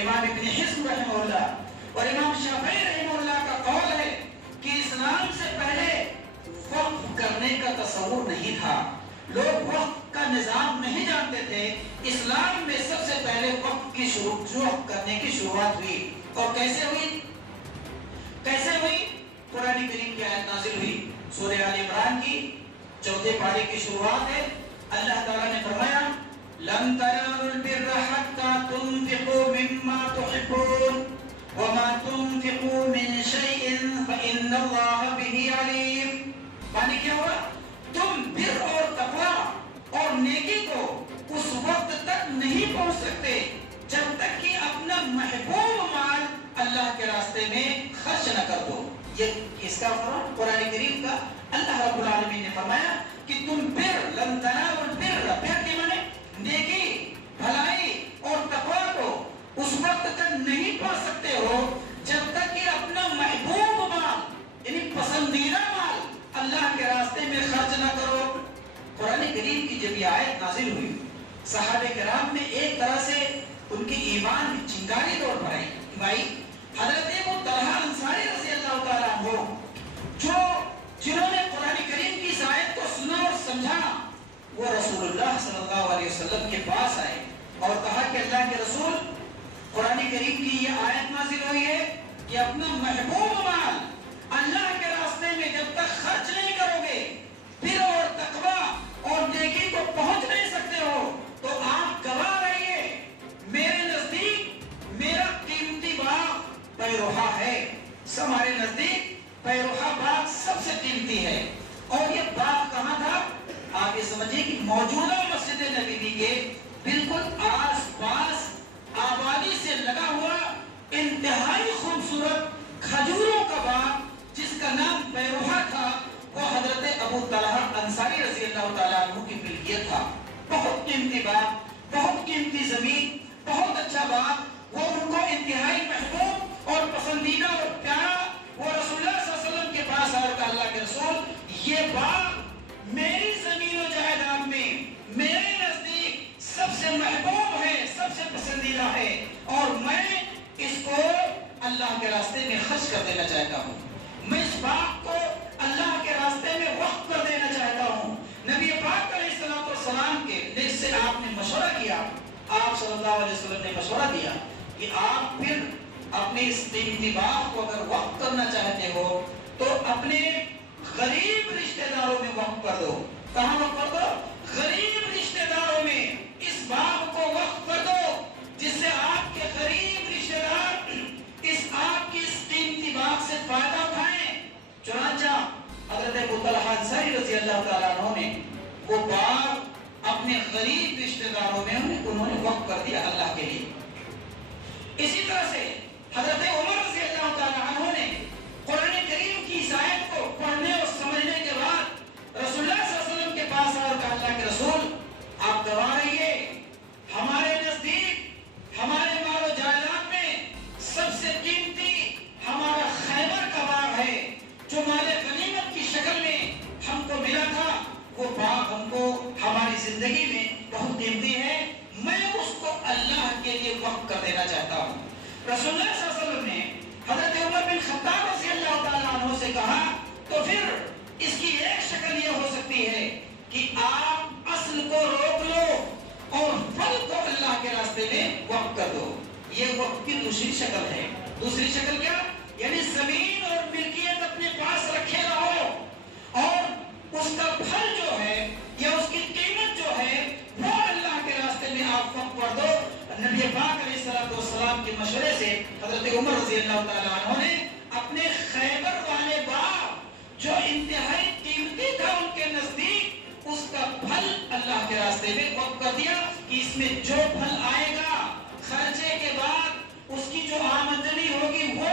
امام ابن حزم رحمہ اللہ اور امام شافعی رحمہ اللہ کا قول ہے کہ اسلام سے پہلے وقف کرنے کا تصور نہیں تھا، لوگ وقف کا نظام نہیں جانتے تھے۔ اسلام میں سب سے پہلے وقف کرنے کی شروعات ہوئی، اور کیسے ہوئی؟ قرآن کریم کی آیت نازل ہوئی، سورہ آل عمران کی 4 پارے کی شروعات ہے۔ اللہ تعالیٰ نے فرمایا لَن تَنَالُوا الْبِرَّ حَتَّى تُنْفِقُوا مِمَّا تُحِبُّونَ وَمَا تُنْفِقُوا مِنْ شَيْءٍ فَإِنَّ اللَّهَ بِهِ عَلِيمٌ۔ معنی کیا ہوا؟ تم بر اور تقوی اور نیکی کو اس وقت تک نہیں پہنچ سکتے جب تک کہ اپنا محبوب مال اللہ کے راستے میں خرچ نہ کر دو۔ یہ کس کا فرمان؟ قرآن کریم کا۔ اللہ رب العالمین نے فرمایا کہ تم بر، لن تنالوا البر، بر کے معنی نیکی، بھلائی اور تقوی کو اس وقت تک نہیں پا سکتے ہو جب تک کہ اپنا محبوب مال یعنی پسندیدہ مال اللہ کے راستے میں خرچ نہ کرو۔ قرآن کریم کی جب یہ آیت نازل ہوئی، صحابہ کرام نے ایک طرح سے ان کی ایمان کی چنگاری دور پر آئی۔ حضرت ابو طلحہ انصاری رضی اللہ تعالیٰ عنہ جنہوں نے قرآن کریم کی اس آیت کو سنا اور سمجھا، وہ رسول اللہ صلی اللہ علیہ وسلم کے پاس آئے اور کہا کہ اللہ کے رسول، قرآن کریم کی یہ آیت نازل ہوئی ہے کہ اپنا محبوب مال اللہ کے راستے میں جب تک خرچ نہیں کرو گے، بر اور تقوی اور نیکی کو پہنچ نہیں سکتے ہو، تو آپ گواہ رہیے میرے نزدیک میرا قیمتی باغ پیروحہ ہے۔ ہمارے نزدیک پیروحہ باغ سب سے قیمتی ہے۔ اور یہ باغ کہاں تھا؟ آپ یہ سمجھیے کہ موجودہ مسجد نبوی کے بالکل آس پاس آبادی سے لگا ہوا انتہائی خوبصورت کھجوروں کا باغ جس کا نام پیروحہ تھا، وہ حضرت ابو طلحہ انصاری رضی اللہ تعالیٰ عنہ کی ملکیت تھا۔ بہت قیمتی باغ، بہت قیمتی زمین، بہت اچھا باغ، وہ ان کو انتہائی محبوب اور پسندیدہ اور پیارا۔ وہ رسول اللہ صلی اللہ علیہ وسلم کے پاس آیا کہ اللہ کے رسول، یہ باغ میری زمین و جائیداد میں میرے نزدیک سب سے محبوب ہے، سب سے پسندیدہ ہے، اور میں اس کو اللہ کے راستے میں خرچ کر دینا چاہتا ہوں، میں اس باغ کو اللہ کے راستے میں وقف کر دینا چاہتا ہوں۔ نبی پاک علیہ السلام کے سے آپ نے مشورہ کیا، آپ صلی اللہ علیہ وسلم نے مشورہ دیا کہ آپ پھر اپنے اس قیمتی باغ کو اگر وقف کرنا چاہتے ہو تو اپنے غریب رشتہ داروں میں وقف کر دو۔ کہاں وقف کر دو؟ غریب رشتہ داروں میں اس باغ کو وقف کر دو، جس سے آپ کے غریب رشتہ دار آپ کی اس قیمتی باغ سے فائدہ اٹھائیں۔ چنانچہ حضرت ابو طلحہ انصاری رضی اللہ تعالیٰ عنہ نے وہ باغ اپنے غریب رشتہ داروں میں انہوں نے وقف کر دیا اللہ کے لیے۔ اسی طرح سے حضرت عمر رضی اللہ تعالیٰ عنہ نے قرآن کریم کی اس آیت کو پڑھنے اور سمجھنے کے بعد رسول اللہ صلی اللہ علیہ وسلم کے پاس آیا اور کہا اللہ کے رسول، آپ گواہ رہیے ہمارے نزدیک ہمارے مال و جائیداد میں سب سے قیمتی ہمارا خیبر کا باغ ہے، جو مال غنیمت کی شکل میں ہم کو ملا تھا۔ وہ باغ ہم کو ہماری زندگی میں بہت قیمتی ہے، میں اس کو اللہ کے لیے وقف کر دینا چاہتا ہوں۔ رسول اللہ صلی اللہ علیہ وسلم نے حضرت عمر بن خطاب رضی اللہ تعالیٰ عنہ سے کہا تو پھر اس کی ایک شکل یہ ہو سکتی ہے کہ آپ اصل کو روک لو اور پھل کو اللہ کے راستے میں وقف کر دو۔ یہ وقف کی دوسری شکل ہے۔ دوسری شکل کیا؟ یعنی زمین اور ملکیت اپنے پاس رکھے رہو، اور اس کا پھل جو ہے یا اس کی قیمت جو ہے وہ اللہ کے راستے میں آپ وقف کر دو۔ نبی پاک علیہ السلام کے مشورے سے حضرت عمر رضی اللہ تعالیٰ عنہ نے اپنے خیبر والے باغ جو انتہائی قیمتی تھا ان کے نزدیک، اس کا پھل اللہ کے راستے میں وقف کر دیا کہ اس میں جو پھل آئے گا خرچے کے بعد اس کی جو آمدنی ہوگی وہ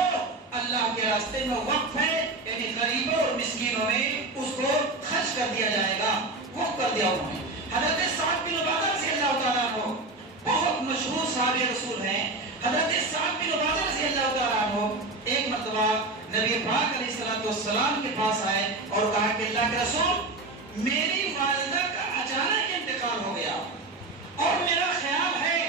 اللہ کے راستے میں وقف ہے، یعنی غریبوں اور مسکینوں میں اس کو خرچ کر دیا جائے گا، وقف کر دیا انہوں نے۔ حضرت سعد بن عبادہ رضی اللہ تعالیٰ عنہ بہت مشہور صحابی رسول ہیں۔ حضرت سعد بن عبادہ رضی اللہ تعالیٰ عنہ ایک مرتبہ نبی پاک علیہ السلام کے پاس آئے اور کہا کہ اللہ کے رسول، میری والدہ کا اچانک انتقال ہو گیا اور میرا خیال ہے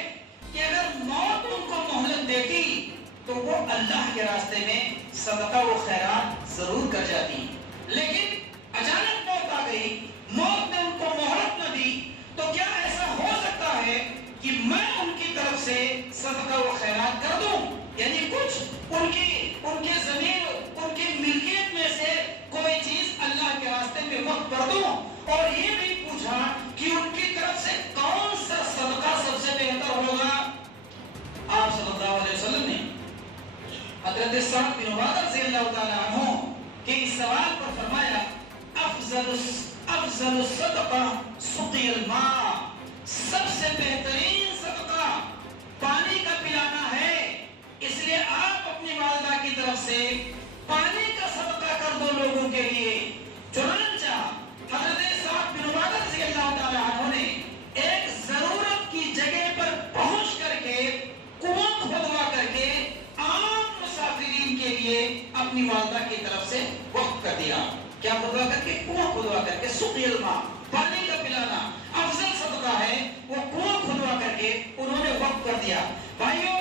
کہ اگر موت ان کو مہلت دیتی تو وہ اللہ کے راستے میں صدقہ و خیرات ضرور کر جاتی، لیکن اچانک موت آ گئی، موت نے ان کو مہلت نہ دی، تو کیا ایسا ہو سکتا ہے کہ میں ان کی طرف سے صدقہ و خیرات کر دوں؟ یعنی کچھ ان کے زمین، ان کی ملکیت میں سے کوئی چیز اللہ کے راستے میں وقف کر دوں؟ اور یہ بھی پوچھا کہ ان کی طرف سے کون سا صدقہ سب سے بہتر ہوگا؟ آپ صلی اللہ علیہ وسلم نے حضرت سعد بن عبادہ رضی اللہ تعالیٰ عنہ کے اس سوال پر فرمایا افضل الصدقہ سقی الماء، سب سے بہترین صدقہ پانی کا پلانا ہے، اس لیے آپ اپنی والدہ کی طرف سے پانی کا صدقہ کر دو لوگوں کے لیے۔ چنانچہ حضرت سعد بن عبادہ رضی اللہ تعالیٰ عنہ نے ایک ضرورت کی جگہ پر پہنچ کر کے کنواں کھودوا کر کے عام مسافرین کے لیے اپنی والدہ کی طرف سے وقف کر دیا۔ کیا کھودوا کر کے؟ کنواں کھودوا کر کے، سقی الماء، پانی کا پلانا افضل صدقہ ہے، وہ کنواں کھودوا کر کے انہوں نے وقف کر دیا۔ بھائیوں،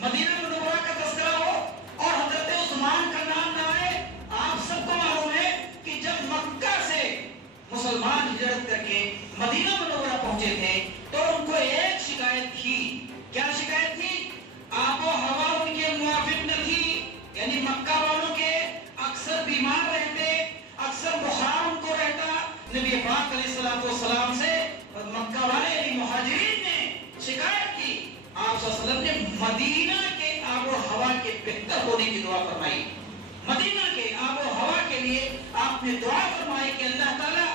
مدینہ منورہ کا تذکرہ ہو اور حضرت عثمان کا نام نہ آئے، آپ سب کو معلوم ہے کہ جب مکہ سے مسلمان ہجرت کر کے مدینہ منورہ پہنچے تھے تو ان کو ایک شکایت تھی۔ کیا شکایت تھی؟ آب و ہوا ان کے موافق نہ تھی، یعنی مکہ والوں کے اکثر بیمار رہتے، اکثر بخار ان کو رہتا۔ نبی پاک علیہ السلام سے مکہ والے یعنی مہاجرین نے شکایت کی، آپ صلی اللہ علیہ وسلم نے مدینہ کے آب و ہوا کے بہتر ہونے کی دعا فرمائی۔ مدینہ کے آب و ہوا کے لیے آپ نے دعا فرمائی کہ اللہ تعالیٰ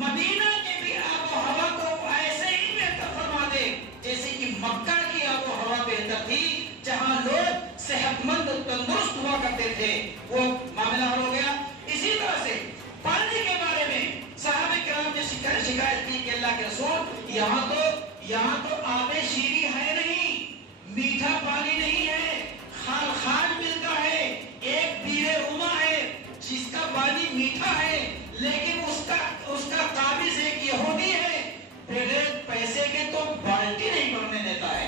مدینہ کے بھی آب و ہوا کو ایسے ہی بہتر فرما دے جیسے کہ مکہ کی آب و ہوا بہتر تھی، جہاں لوگ صحت مند و تندرست ہوا کرتے تھے، وہ معاملہ ہو گیا۔ اسی طرح سے پانی کے بارے میں صحابہ کرام نے شکایت کی کہ اللہ کے رسول، یہاں تو آب شیریں ہے نہیں، میٹھا پانی نہیں ہے، خال ملتا ہے، ایک بیر روما ہے جس کا پانی میٹھا ہے، لیکن اس کا قابض ایک یہودی ہے، بغیر پیسے کے تو بالٹی نہیں بھرنے دیتا ہے،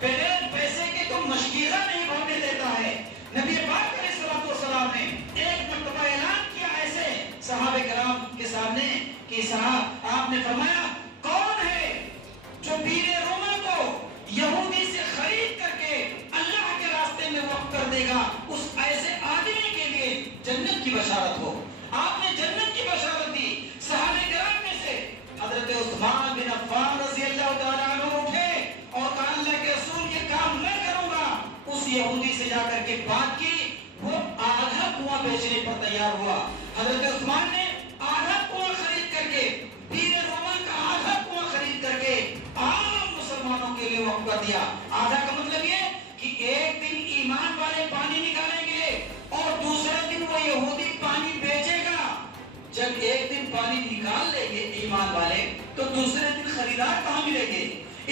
بغیر پیسے کے تو مشکیزہ نہیں بھرنے دیتا ہے۔ نبی پاک علیہ السلام نے ایک مرتبہ اعلان کیا ایسے صحابہ کرام کے سامنے کہ صاحب، آپ نے فرمایا کون ہے جو بیر روما کو یہودی سے خرید کر کے اللہ کے راستے میں وقف کر دے گا، اس ایسے آدمی کے لیے جنت کی بشارت ہو۔ آپ نے جنت کی بشارت دی۔ صحابہ کرام میں سے حضرت عثمان بن عفان رضی اللہ تعالیٰ عنہ اٹھے اور کہا اللہ کے رسول یہ کام میں کروں گا۔ اس یہودی سے جا کر کے بات کی، وہ آدھا کنواں بیچنے پر تیار ہوا۔ حضرت عثمان نے آدھا کنواں خرید کر کے، بیر روما کا آدھا کنواں خرید کر کے عام مسلمانوں کے لیے وقف کر دیا۔ آدھا کا مطلب یہ کہ ایک دن ایمان والے پانی نکالیں گے اور دوسرا دن وہ یہودی پانی بیچے گا۔ جب ایک دن پانی نکال لیں گے ایمان والے تو دوسرے دن خریدار کہاں ملیں گے؟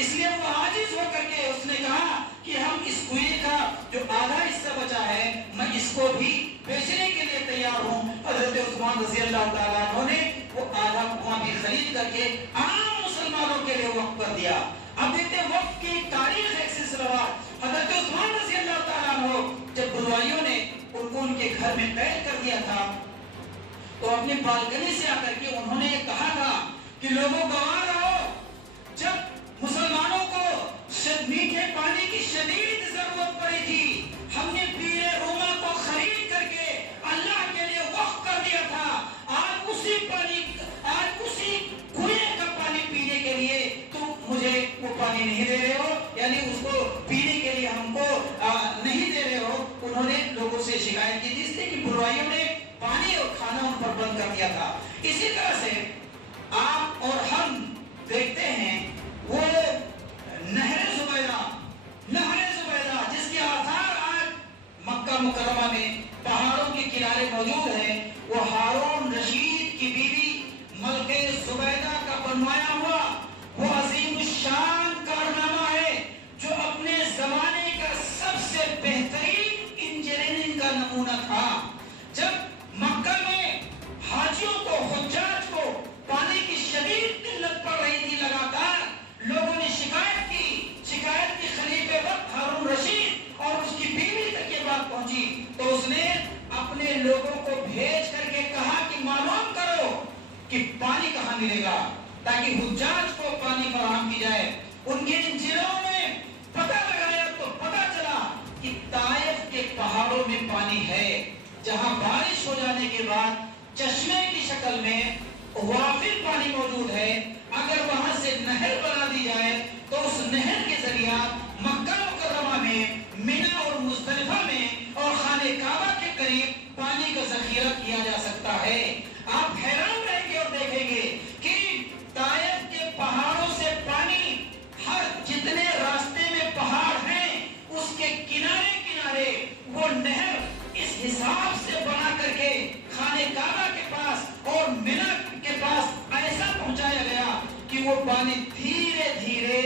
اس لیے وہ عاجز ہو کر کے اس نے کہا کہ ہم اس کنویں کا جو آدھا حصہ بچا ہے میں اس کو بھی بیچنے کے لیے تیار ہوں۔ حضرت عثمان رضی اللہ تعالیٰ عنہ نے وہ آدھا کنواں بھی خرید کر کے عام مسلمانوں کے لیے وقف کر دیا۔ اب دیکھتے ہیں وقف کی تاریخ ایک سلسلہ۔ حضرت عثمان رضی اللہ تعالیٰ عنہ جب بلوائیوں نے ان کو ان کے گھر میں قید کر دیا تھا تو اپنی بالکنی سے آ کر کے انہوں نے یہ کہا تھا کہ لوگوں گواہ رہو، جب مسلمانوں کو میٹھے پانی کی شدید ضرورت پڑی تھی، ہم نے بیر روما کو خرید کر کے اللہ کے لیے وقف کر دیا تھا۔ آج اسی کنویں کا پانی پینے کے لیے تم مجھے وہ پانی نہیں دے رہے ہو، یعنی اس کو پینے کے لیے ہم کو نہیں دے رہے ہو۔ انہوں نے لوگوں سے شکایت کی تھی، اس لیے کہ بلوائیوں نے پانی اور کھانا ان پر بند کر دیا تھا۔ اسی طرح سے آپ اور ہم دیکھتے ہیں وہ نہر زبیدہ جس کے آثار آج مکہ مکرمہ میں پہاڑوں کے کنارے موجود ہیں، وہ ہارون رشید کی بیوی ملکہ زبیدہ کا بنوایا ہوا وہ عظیم الشان کارنامہ ہے جو اپنے زمانے کا سب سے بہترین انجینئرنگ کا نمونہ تھا۔ جب مکہ میں حاجیوں کو، حجاج کو پانی کی شدید قلت پڑ رہی تھی، لگاتار لوگوں نے شکایت کی لوگوں کو بھیج کر کے کہا کہ معلوم کرو کہ پانی کہاں ملے گا، تاکہ حجاج کو پانی فراہم کی جائے۔ ان کے انجیلوں میں پتہ لگایا تو پتہ چلا کہ طائف کے پہاڑوں میں پانی ہے، جہاں بارش ہو جانے کے بعد چشمے کی شکل میں وافر پانی موجود ہے۔ اگر وہاں سے نہر بنا دی جائے تو اس نہر کے ذریعہ مکہ مکرمہ میں، منی اور مزدلفہ میں اور خانہ کعبہ کے قریب پانی کا ذخیرہ کیا جا سکتا ہے۔ آپ حیران رہیں گے اور دیکھیں گے کہ طائف کے پہاڑوں سے پانی، ہر جتنے راستے میں پہاڑ ہیں اس کے کنارے کنارے وہ نہر اس حساب سے بنا کر کے خانہ کعبہ کے پاس اور منی کے پاس ایسا پہنچایا گیا کہ وہ پانی دھیرے دھیرے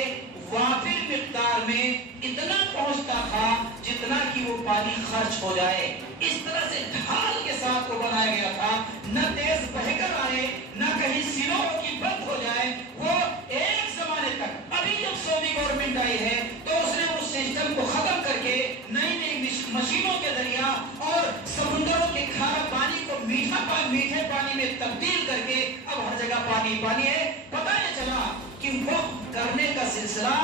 وافر مقدار میں اتنا پہنچتا تھا جتنا کہ وہ پانی خرچ ہو جائے۔ اس طرح سے ڈھال کے ساتھ وہ بنایا گیا تھا، نہ تیز بہہ کر آئے نہ کہیں سیلوں کی بند ہو جائے۔ وہ ایک زمانے تک، ابھی جب سعودی گورنمنٹ آئی ہے تو اس نے اس سسٹم کو ختم کر کے نئی نئی مشینوں کے ذریعہ اور سمندروں کے کھارا پانی کو میٹھے پانی میں تبدیل کر کے اب ہر جگہ پانی پانی ہے۔ پتہ یہ چلا کہ وقف کرنے کا سلسلہ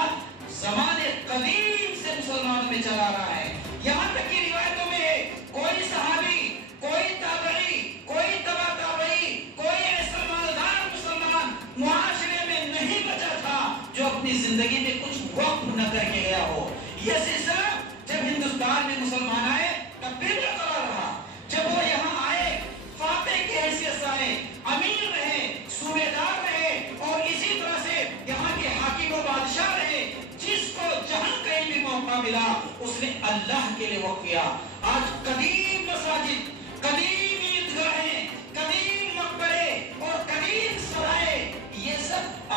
زمانے قدیم سے مسلمانوں میں چلا رہا ہے۔ یہاں تک کی روایتوں میں کوئی صحابی، کوئی تابعی، کوئی تبع تابعی، کوئی ایسا مالدار مسلمان معاشرے میں نہیں بچا تھا جو اپنی زندگی میں کچھ وقف نہ کر کے گیا ہو۔ یہ سلسلہ جب ہندوستان میں مسلمان آئے تب بھی برقرار رہا۔ جب وہ یہاں آئے، فاتح کی حیثیت سے آئے، امیر رہے، صوبے دار رہے اور اسی طرح سے یہاں کے حاکم و بادشاہ رہے۔ جس کو جہاں کہیں بھی موقع ملا اس نے اللہ کے لیے وقف کیا۔ آج قدیم مساجد، قدیم عیدگاہیں، قدیم مقبرے اور قدیم سرائے، یہ سب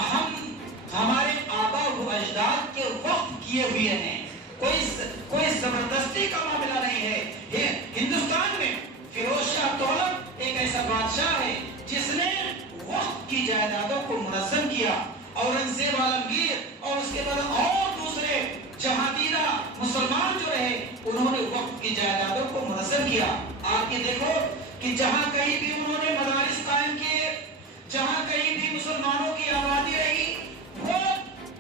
ہمارے آبا و اجداد کے وقف کیے ہوئے ہیں۔ کوئی زبردستی کا معاملہ نہیں ہے۔ ہندوستان میں فیروز شاہ تغلق ایک ایسا بادشاہ ہے جس نے وقت کی جائیدادوں کو منظم کیا۔ اورنگزیب عالمگیر اور اس کے بعد اور دوسرے جہاندیدہ مسلمان جو رہے انہوں نے وقت کی جائیدادوں کو منظم کیا۔ آپ یہ دیکھو کہ جہاں کہیں بھی انہوں نے مدارس قائم کیے، جہاں کہیں بھی مسلمانوں کی آبادی رہی، وہ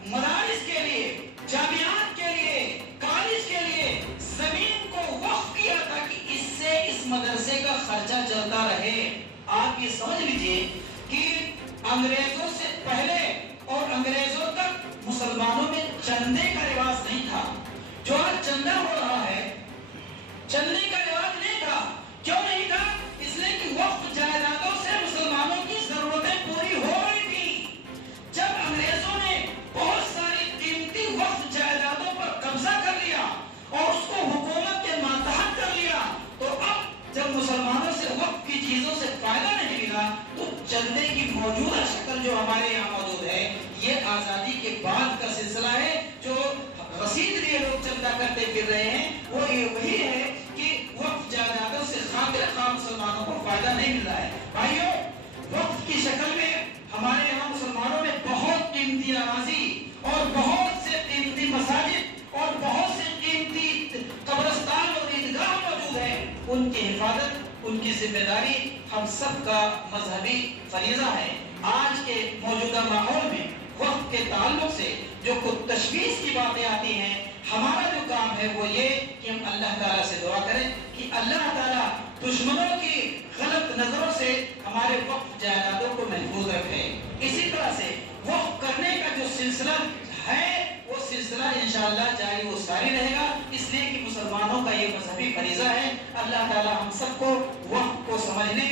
مدارس کے لیے، جامعات کے لیے، کالج کے لیے زمین کو وقف کیا تاکہ اس سے اس مدرسے کا خرچہ چلتا رہے۔ آپ یہ سمجھ لیجئے کہ انگریزوں سے پہلے اور انگریزوں تک مسلمانوں میں چندے کا رواج نہیں تھا۔ جو آج چندہ ہو رہا ہے، چندے کا رواج نہیں تھا۔ کیوں نہیں تھا؟ اس لیے کہ وقف جائیدادوں سے مسلمانوں کی ضرورتیں پوری ہو رہی تھی۔ جب انگریزوں نے بہت ساری قیمتی وقف جائیدادوں پر قبضہ کر لیا اور اس کو حکومت کے ماتحت کر لیا تو اب جب مسلمانوں سے وقف کی چیزوں سے فائدہ نہیں ملا تو چندے کی موجودہ شکل جو ہمارے یہاں موجود ہے یہ آزادی کے بعد کا سلسلہ ہے۔ جو رسید لیے لوگ چندہ کرتے پھر رہے ہیں وہ وہی ہے کہ وقف جائیدادوں سے خاطر خواہ مسلمانوں کو فائدہ نہیں مل رہا ہے۔ بھائیو، وقف کی شکل میں ہمارے یہاں مسلمانوں میں بہت قیمتی اراضی اور بہت سے قیمتی مساجد اور بہت سے قیمتی قبرستان اور عیدگاہ موجود ہیں۔ ان کی حفاظت، ان کی ذمہ داری ہم سب کا مذہبی فریضہ ہے۔ آج کے موجودہ ماحول میں وقت کے تعلق سے جو کچھ تشویش کی باتیں آتی ہیں، ہمارا جو کام ہے وہ یہ کہ ہم اللہ تعالیٰ سے دعا کریں کہ اللہ تعالیٰ دشمنوں کی غلط نظروں سے ہمارے وقف جائیدادوں کو محفوظ رکھے۔ اسی طرح سے وقف کرنے کا جو سلسلہ ہے وہ سلسلہ انشاءاللہ جاری و ساری رہے گا، اس لیے کہ مسلمانوں کا یہ مذہبی فریضہ ہے۔ اللہ تعالیٰ ہم سب کو وقت کو سمجھنے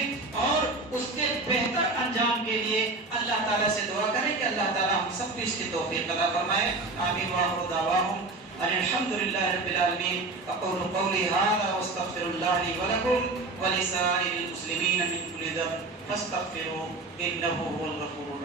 اور اس کے بہتر انجام کے لیے اللہ تعالیٰ سے دعا کریں کہ اللہ تعالیٰ ہم سب کو اس کی توفیق عطا فرمائے۔ آمین وآخر دعواہم الحمد للہ رب العالمین۔ اقول قولی ھذا واستغفر اللہ لی ولکم ولسائر المسلمین من کل ذنب فاستغفروہ انہ هو الغفور